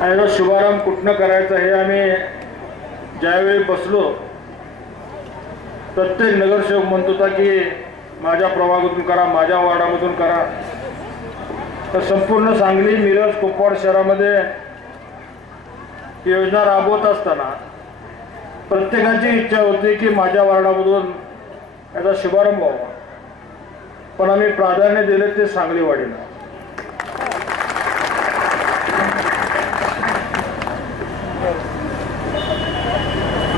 याचा शुभारंभ कुठनं करायचा हे आम्ही ज्यावेळी बसलो, प्रत्येक नगरसेवक म्हणत होता की माझ्या प्रभागातून करा, माझ्या वार्डामधून करा. तर संपूर्ण सांगली, मिरज, कुपवाड शहरामध्ये योजना राबवत असताना प्रत्येकाची इच्छा होती की माझ्या वार्डामधून याचा शुभारंभ व्हावा. पण आम्ही प्राधान्य दिले ते सांगलीवाडीला.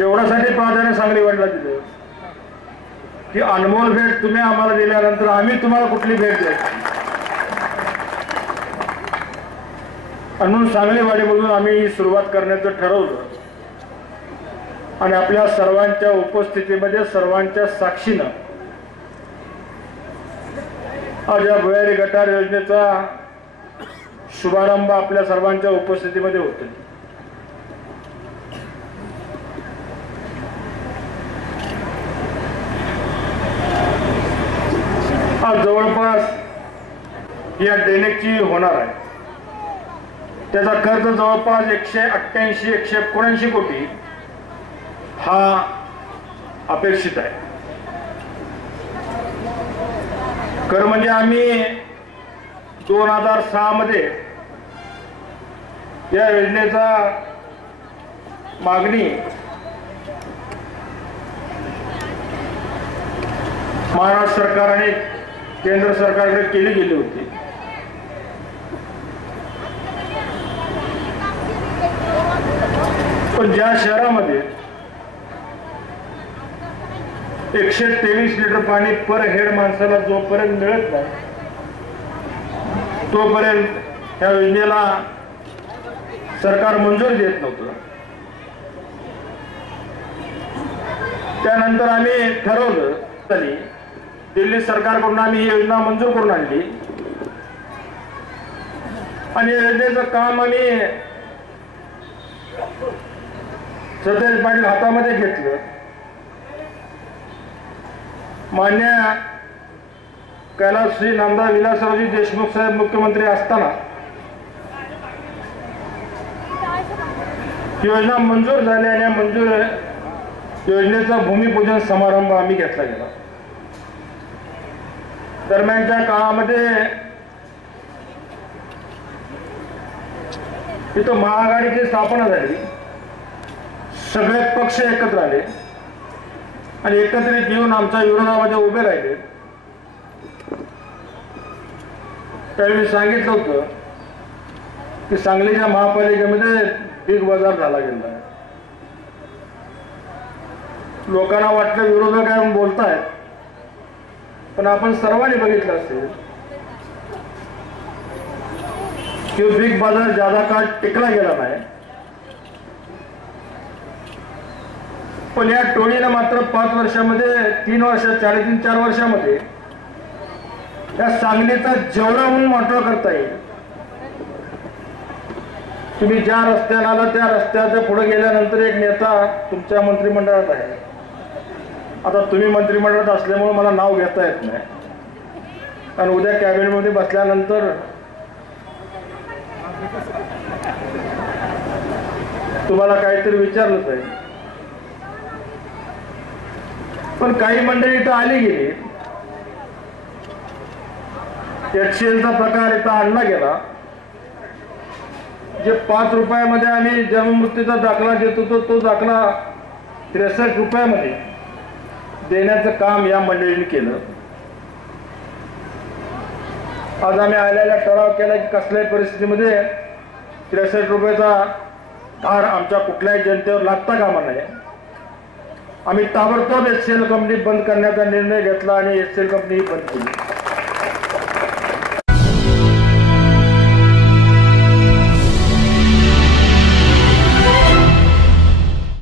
एवढ्यासाठी प्राधान्य सांगलीवाडीला दिले की अनमोल भेट तुम्ही आम्हाला दिल्यानंतर आम्ही तुम्हाला कुठली भेट द्यायची. म्हणून सांगलीवाडीमधून आम्ही ही सुरुवात करण्याचं ठरवलं आणि आपल्या सर्वांच्या उपस्थितीमध्ये, सर्वांच्या साक्षीनं आज या भुयारी गटार योजनेचा शुभारंभ आपल्या सर्वांच्या उपस्थितीमध्ये होतो. आज जवळपास या डेनेकची होणार आहे. त्याचा खर्च जवळपास 188-179 कोटी हा अपेक्षित आहे. खरं म्हणजे आम्ही 2006 मध्ये या योजनेचा मागणी महाराष्ट्र सरकार आणि केंद्र सरकारकडे केली गेली होती. पण ज्या शहरामध्ये 123 लिटर पाणी पर हेड माणसाला जोपर्यंत मिळत नाही तोपर्यंत या योजनेला सरकार मंजुरी देत नव्हतं. त्यानंतर आम्ही ठरवलं, दिल्ली सरकारकडून आम्ही ही योजना मंजूर करून आणली आणि योजनेचं काम आम्ही सतेज पाटील हातामध्ये घेतलं. मान्य कैलास श्री नामदार विलासरावजी देशमुख साहेब मुख्यमंत्री असताना योजना मंजूर झाली आणि मंजूर योजनेचा भूमिपूजन समारंभ आम्ही घेतला गेला. दरम्यानच्या काळामध्ये तिथं महाआघाडीची स्थापना झाली. सगळे पक्ष एकत्र आले आणि एकत्रित येऊन आमच्या विरोधामध्ये उभे राहिले. त्यावेळी सांगितलं होतं की सांगलीच्या महापालिकेमध्ये बिग बाजार झाला गेला आहे. लोकांना वाटलं विरोधक आहे बोलतायत, पण आपण सर्वांनी बघितलं असेल की बिग बाजार ज्यादा काळ टिकला गेला नाही. पण या टोळीनं मात्र 5 वर्षामध्ये, 3 वर्षात, 4 वर्षामध्ये या सांगलीचा जेवढा म्हणून मोठा करता येईल. तुम्ही ज्या रस्त्याने आला त्या रस्त्याच्या पुढे गेल्यानंतर एक नेता तुमच्या मंत्रिमंडळात आहे. आता तुम्ही मंत्रिमंडळात असल्यामुळे मला नाव घेता येत नाही, कारण उद्या कॅबिनेटमध्ये बसल्यानंतर तुम्हाला काहीतरी विचारलंच आहे. पण काही मंडळी इथं आली गेली. HCLचा प्रकार इथं आणला गेला. जे 5 रुपयामध्ये आम्ही जन्ममृत्यूचा दाखला देत होतो तो दाखला 63 रुपयामध्ये देण्याचं काम या मंडळीने केलं. आज आम्ही आलेला ठराव केला की कसल्याही परिस्थितीमध्ये 63 रुपयाचा भार आमच्या कुठल्याही जनतेवर लागता कामा नये. आम्ही ताबडतोब HCL कंपनी बंद करण्याचा निर्णय घेतला आणि HCL कंपनी बंद केली.